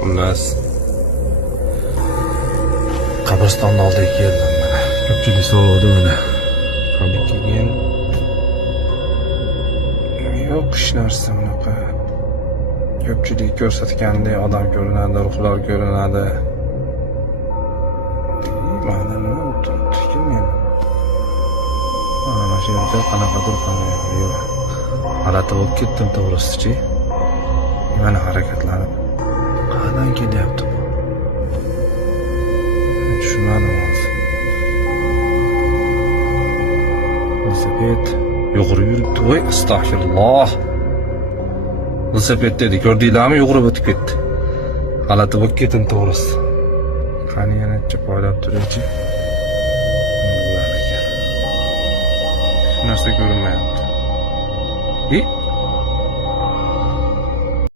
Xullas, qabristonni oldiga keldim mana. Ko'pchilik so'rovdi mana. Qabr keyin yo'q hech narsa bunaqa. Ko'pchilik ko'rsatgandek odam ko'rinadi, ruhlar ko'rinadi. Mana nima o'tiribdi kelmaydi. Mana shu yerda qanaqadir yo'q. G'alati bo'lib ketdim to'g'risi-chi. Mana harakatlanib qayerdan kelyapti bu? Tushunmadim hozir. Velosiped yugurib yuribdi. Voy, astag'firulloh. Velosiped dedi, ko'rdinglarmi? Yugurib o'tib ketdi. G'alati bo'lib ketdim to'g'risi. Qani yana poylab turaychi. Hech narsa ko'rinmayapti.